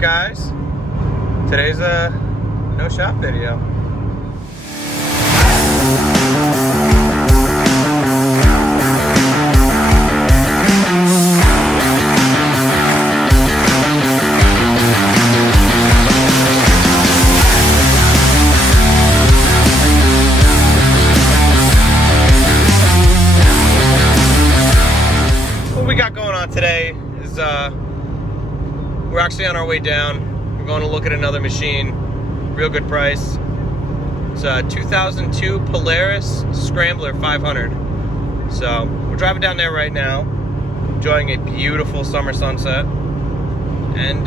Alright guys, today's a no shop video. What we got going on today is we're actually on our way down. We're going to look at another machine. Real good price. It's a 2002 Polaris Scrambler 500. So we're driving down there right now, enjoying a beautiful summer sunset. And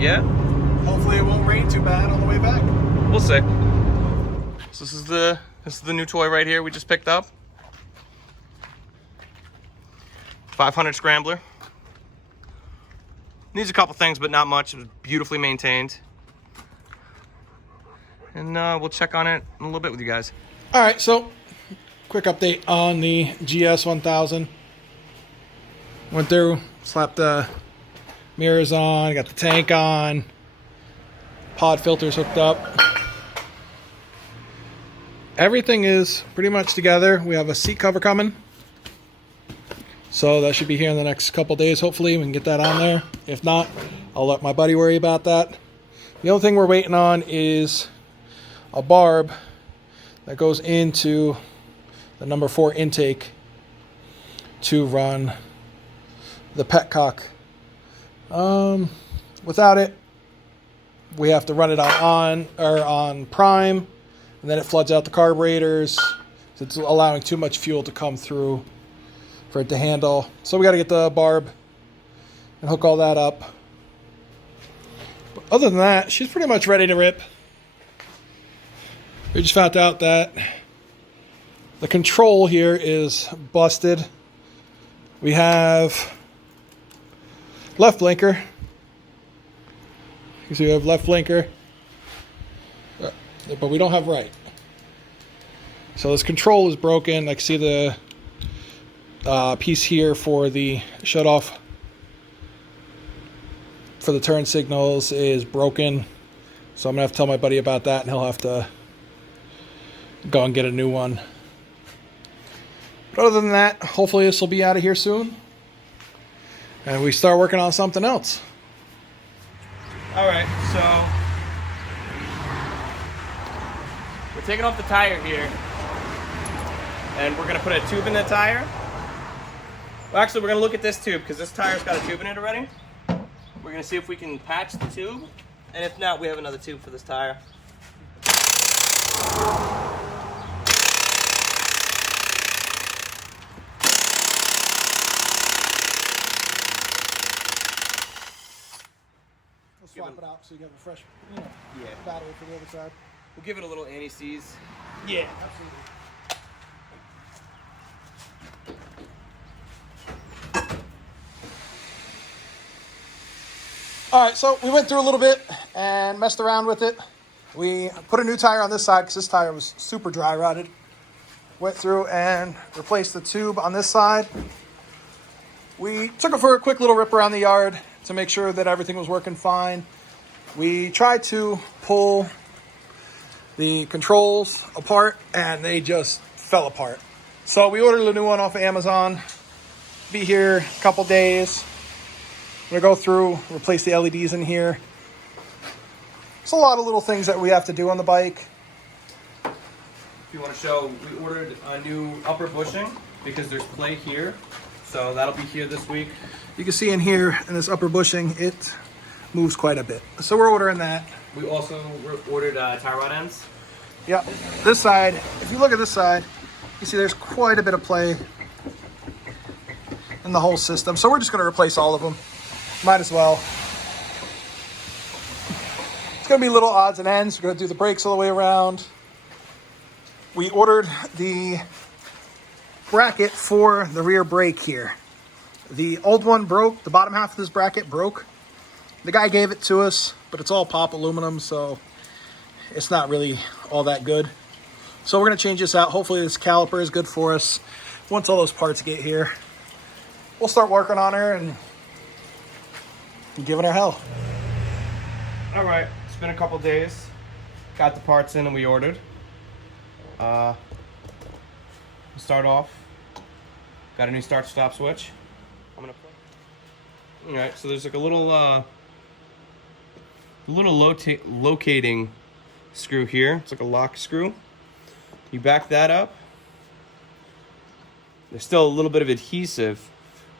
yeah. Hopefully it won't rain too bad on the way back. We'll see. So this is the new toy right here we just picked up. 500 Scrambler. Needs a couple things, but not much. It was beautifully maintained. And we'll check on it in a little bit with you guys. All right, so quick update on the GS 1000. Went through, slapped the mirrors on, got the tank on, pod filters hooked up. Everything is pretty much together. We have a seat cover coming. So that should be here in the next couple days. Hopefully we can get that on there. If not, I'll let my buddy worry about that. The only thing we're waiting on is a barb that goes into the number 4 intake to run the petcock. Without it, we have to run it on prime, and then it floods out the carburetors. So it's allowing too much fuel to come through for it to handle. So we got to get the barb and hook all that up. But other than that, she's pretty much ready to rip. We just found out that the control here is busted. We have left blinker. You see we have left blinker, but we don't have right. So this control is broken. I can see the piece here for the shut off for the turn signals is broken, so I'm gonna have to tell my buddy about that, and he'll have to go and get a new one. But other than that, hopefully this will be out of here soon and we start working on something else. All right, so we're taking off the tire here, and we're gonna put a tube in the tire. Well, actually, we're gonna look at this tube because this tire's got a tube in it already. We're gonna see if we can patch the tube, and if not, we have another tube for this tire. We'll swap it out so you have a fresh battery for the other side. We'll give it a little anti-seize. Yeah, absolutely. All right, so we went through a little bit and messed around with it. We put a new tire on this side because this tire was super dry rotted. Went through and replaced the tube on this side. We took it for a quick little rip around the yard to make sure that everything was working fine. We tried to pull the controls apart and they just fell apart. So we ordered a new one off of Amazon. Be here a couple days. I'm going to go through, replace the LEDs in here. There's a lot of little things that we have to do on the bike. If you want to show, we ordered a new upper bushing because there's play here. So that'll be here this week. You can see in here, in this upper bushing, it moves quite a bit. So we're ordering that. We also ordered tie rod ends. Yeah, this side, if you look at this side, you see there's quite a bit of play in the whole system. So we're just going to replace all of them. Might as well. It's going to be little odds and ends. We're going to do the brakes all the way around. We ordered the bracket for the rear brake here. The old one broke. The bottom half of this bracket broke. The guy gave it to us, but it's all pop aluminum, so it's not really all that good. So we're going to change this out. Hopefully this caliper is good for us. Once all those parts get here, we'll start working on her and giving her hell. All right, it's been a couple days. Got the parts in and we ordered. Start off. Got a new start-stop switch. I'm gonna put. All right, so there's like a little locating screw here. It's like a lock screw. You back that up. There's still a little bit of adhesive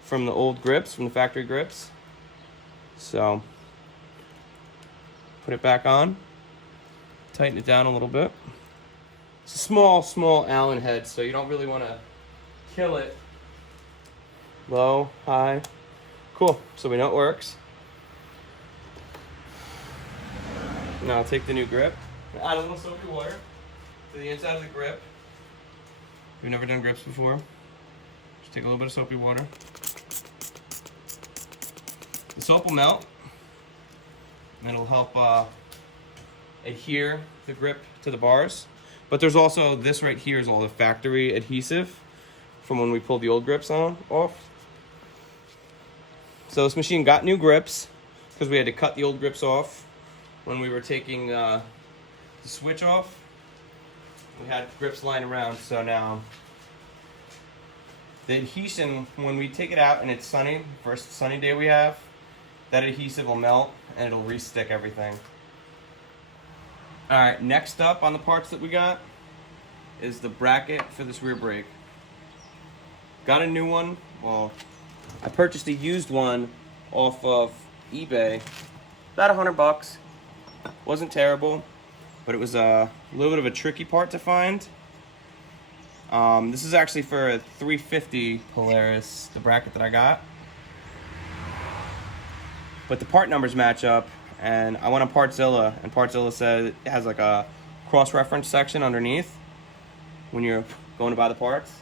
from the old grips, from the factory grips. So put it back on. Tighten it down a little bit. It's a small Allen head, so you don't really want to kill it. Low, high. Cool, so we know it works. Now I'll take the new grip, add a little soapy water to the inside of the grip. If you've never done grips before, just take a little bit of soapy water. The soap will melt, and it'll help adhere the grip to the bars. But there's also, this right here is all the factory adhesive from when we pulled the old grips off. So this machine got new grips because we had to cut the old grips off when we were taking the switch off. We had grips lying around, so now the adhesion, when we take it out and it's sunny, first sunny day we have, that adhesive will melt and it'll re-stick everything. Alright, next up on the parts that we got is the bracket for this rear brake. Got a new one. Well, I purchased a used one off of eBay. About $100. Wasn't terrible, but it was a little bit of a tricky part to find. This is actually for a 350 Polaris, the bracket that I got. But the part numbers match up, and I went on Partzilla, and Partzilla said it has like a cross-reference section underneath when you're going to buy the parts.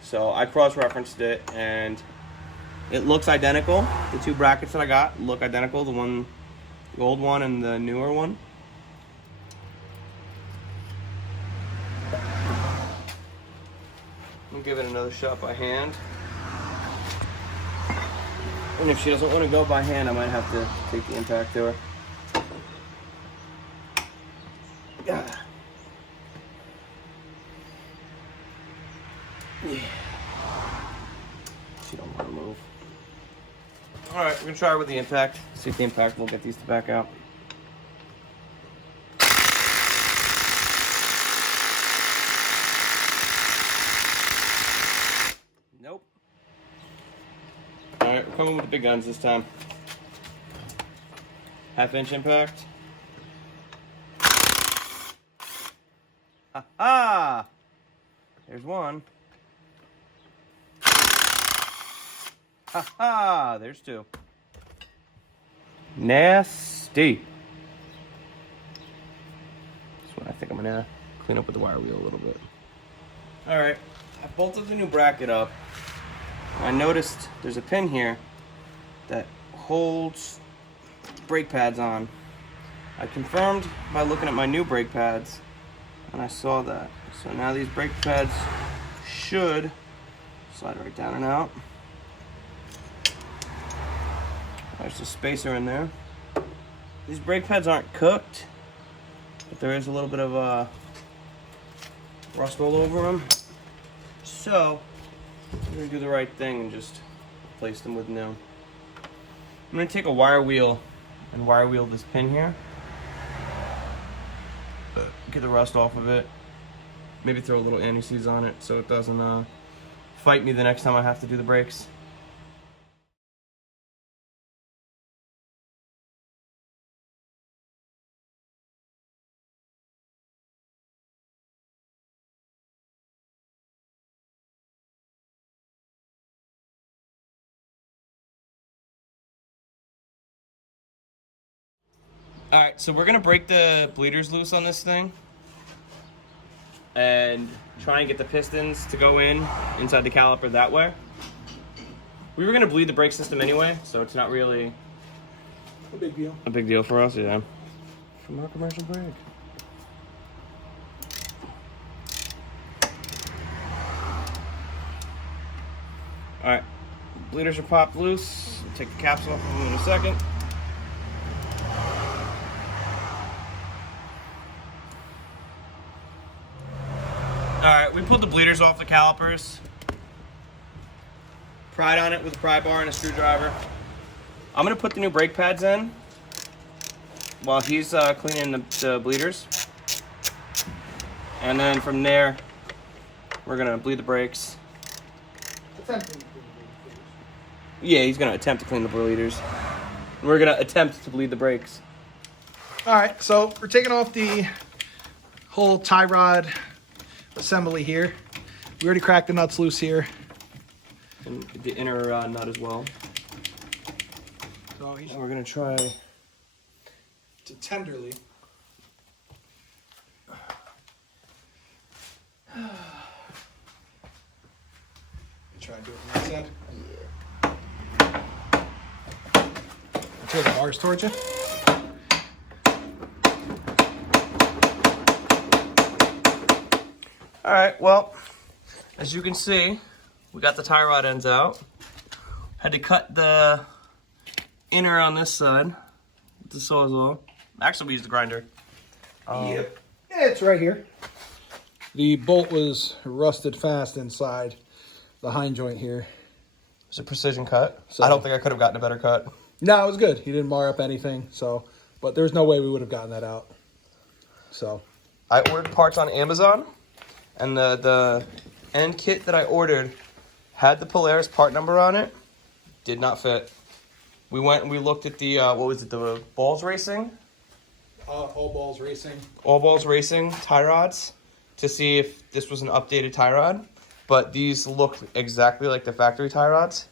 So I cross-referenced it, and it looks identical. The two brackets that I got look identical, the old one and the newer one. I'll give it another shot by hand. And if she doesn't want to go by hand, I might have to take the impact to her. Yeah. She don't want to move. All right, we're gonna try with the impact. See if the impact will get these to back out. Nope. All right, we're coming with the big guns this time. 1/2 inch impact. Ha ha! There's one. Ha ha! There's two. Nasty. This one I think I'm gonna clean up with the wire wheel a little bit. All right, I bolted the new bracket up. I noticed there's a pin here that holds brake pads on. I confirmed by looking at my new brake pads, and I saw that. So now these brake pads should slide right down and out. There's a spacer in there. These brake pads aren't cooked, but there is a little bit of rust all over them. So I'm gonna do the right thing and just replace them with new. I'm gonna take a wire wheel and wire wheel this pin here. Get the rust off of it. Maybe throw a little anti-seize on it so it doesn't fight me the next time I have to do the brakes. Alright, so we're gonna break the bleeders loose on this thing and try and get the pistons to go inside the caliper that way. We were gonna bleed the brake system anyway, so it's not really a big deal. A big deal for us, yeah. From our commercial brake. Alright, bleeders are popped loose. take the caps off in a second. Alright, we pulled the bleeders off the calipers. Pried on it with a pry bar and a screwdriver. I'm going to put the new brake pads in while he's cleaning the bleeders. And then from there, we're going to bleed the brakes. Yeah, he's going to attempt to clean the bleeders. We're going to attempt to bleed the brakes. All right, so we're taking off the whole tie rod assembly here. We already cracked the nuts loose here. And the inner nut as well. So we're going to try to tenderly. Try and do it from that side. Yeah. Turn the bars towards you. All right, well, as you can see, we got the tie rod ends out. Had to cut the inner on this side with the Sawzall. Actually, we used the grinder. Yep. Yeah, it's right here. The bolt was rusted fast inside the hind joint here. It's a precision cut. So, I don't think I could have gotten a better cut. No, it was good. He didn't mar up anything. So, but there's no way we would have gotten that out. So, I ordered parts on Amazon, and the end kit that I ordered had the Polaris part number on it. Did not fit. We went and we looked at the what was it? The Balls Racing. All Balls Racing. All Balls Racing tie rods to see if this was an updated tie rod, but these look exactly like the factory tie rods.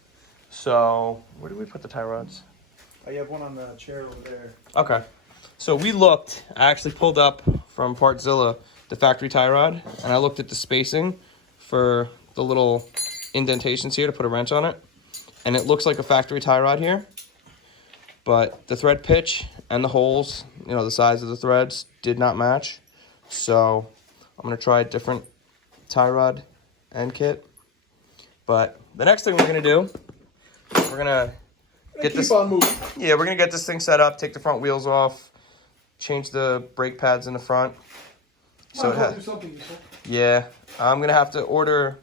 So where did we put the tie rods? Oh, you have one on the chair over there. Okay, so we looked. I actually pulled up from Partzilla the factory tie rod, and I looked at the spacing for the little indentations here to put a wrench on it, and it looks like a factory tie rod here. But the thread pitch and the holes, you know, the size of the threads did not match. So I'm going to try a different tie rod end kit. But the next thing we're going to do, we're going to get this on moving. Yeah, we're going to get this thing set up, take the front wheels off, change the brake pads in the front. So it has, yeah, I'm going to have to order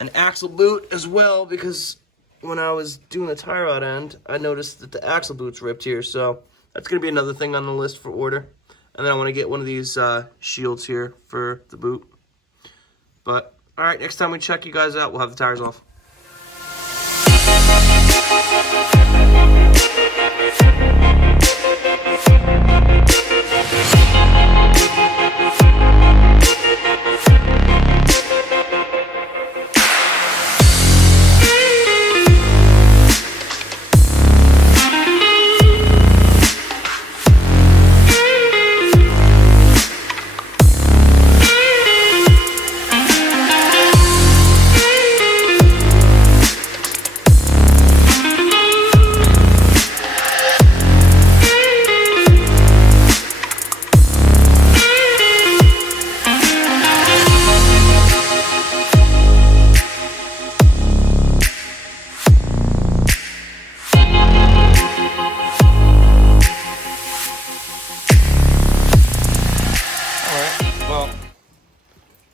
an axle boot as well, because when I was doing the tie rod end, I noticed that the axle boot's ripped here, so that's going to be another thing on the list for order. And then I want to get one of these shields here for the boot. But, alright, next time we check you guys out, we'll have the tires off.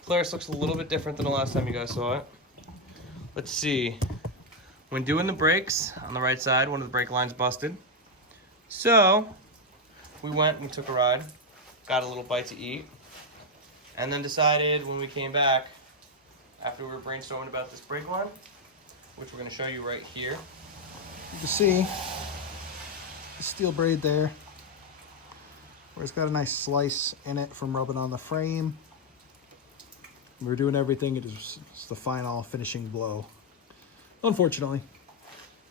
Polaris looks a little bit different than the last time you guys saw it. Let's see. When doing the brakes on the right side, one of the brake lines busted. So we went and we took a ride, got a little bite to eat, and then decided when we came back, after we were brainstorming about this brake line, which we're going to show you right here. You can see the steel braid there, where it's got a nice slice in it from rubbing on the frame. We're doing everything. It's the final finishing blow, unfortunately,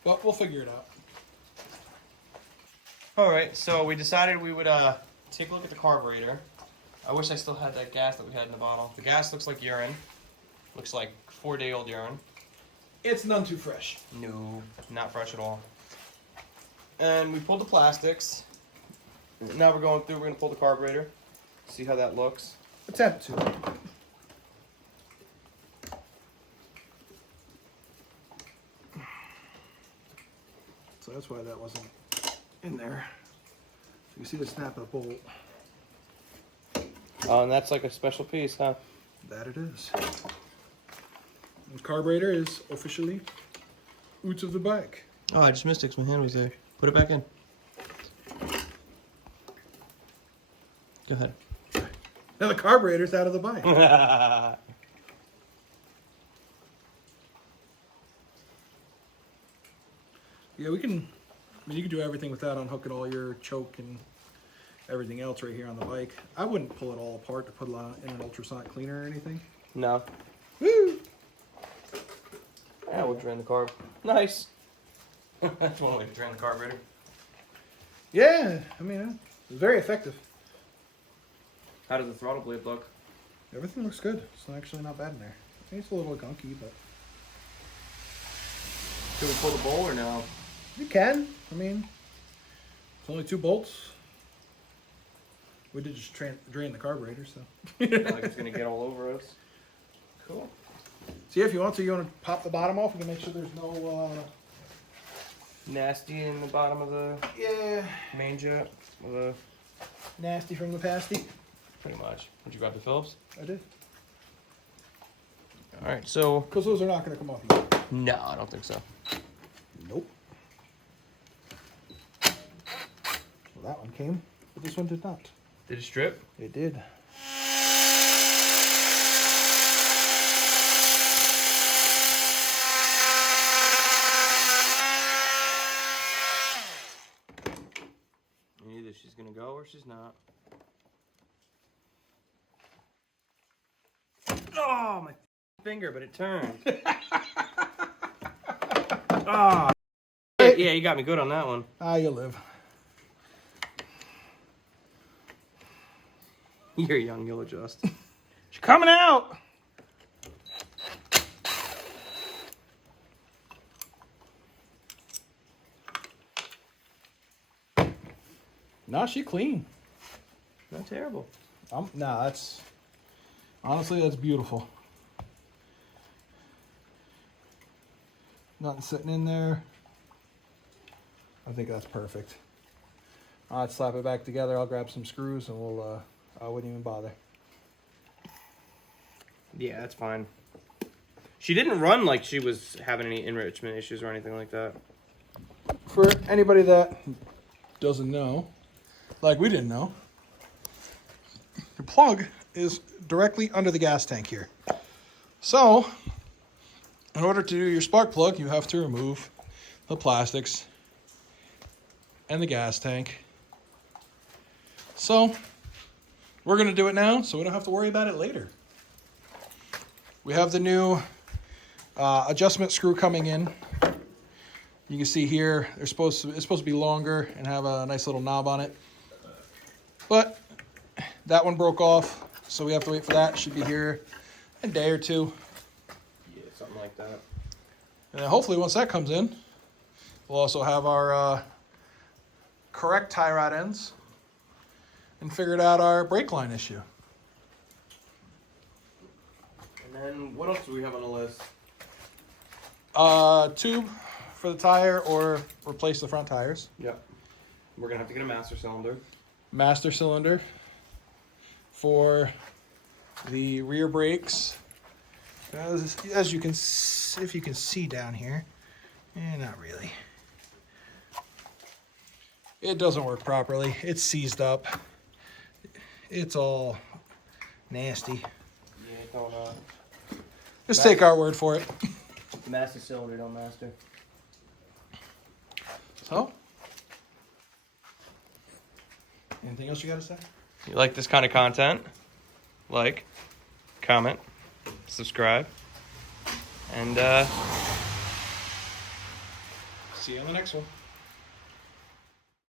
but we'll figure it out. All right, so we decided we would take a look at the carburetor. I wish I still had that gas that we had in the bottle. The gas looks like urine. Looks like 4-day-old urine. It's none too fresh. No, not fresh at all. And we pulled the plastics. Now we're going through, we're going to pull the carburetor. See how that looks. Attempt to. so that's why that wasn't in there. So you see the snap-up bolt. Oh, and that's like a special piece, huh? That it is. The carburetor is officially out of the bike. Oh, I just missed it 'cause my hand was there. Put it back in. Go ahead. Now the carburetor's out of the bike. Yeah, we can, I mean, you can do everything with that, unhooking all your choke and everything else right here on the bike. I wouldn't pull it all apart to put it in an ultrasonic cleaner or anything. No. Woo! Yeah, we'll drain the carb. Nice. That's one way to drain the carburetor. Yeah, I mean, it's very effective. How does the throttle blade look? Everything looks good. It's actually not bad in there. I think it's a little gunky, but Should we pull the bowl or no? you can. I mean, it's only 2 bolts. We did just drain the carburetor, so. Like it's gonna get all over us. Cool. See, if you want to pop the bottom off. We can make sure there's no. Nasty in the bottom of the Yeah. main jet. With Nasty from the pasty. pretty much. Did you grab the Phillips? I did. All right, so. Because those are not going to come off either. No, I don't think so. Nope. Well, that one came, but this one did not. Did it strip? It did. Either she's gonna go or she's not. Oh, my finger, but it turned. Oh. Yeah, you got me good on that one. Ah, you live. You're young, you'll adjust. She's coming out. No, she clean. Not terrible. Nah, that's honestly that's beautiful. Nothing sitting in there. I think that's perfect. I'd slap it back together. I'll grab some screws and we'll. I wouldn't even bother. Yeah, that's fine. She didn't run like she was having any enrichment issues or anything like that. For anybody that doesn't know, like we didn't know, the plug is directly under the gas tank here. So, in order to do your spark plug, you have to remove the plastics and the gas tank. So, we're going to do it now so we don't have to worry about it later. We have the new adjustment screw coming in. You can see here, it's supposed to be longer and have a nice little knob on it. But that one broke off, so we have to wait for that. It should be here in a day or two. Yeah, something like that. And then hopefully once that comes in, we'll also have our correct tie rod ends and figured out our brake line issue. And then what else do we have on the list? Tube for the tire or replace the front tires. Yep. We're going to have to get a master cylinder. Master cylinder for the rear brakes. As you can, if you can see down here, not really. It doesn't work properly. It's seized up. It's all nasty. Yeah, don't Just take our word for it. master cylinder, don't master. So, anything else you got to say? You like this kind of content? Like, comment, subscribe, and See you on the next one.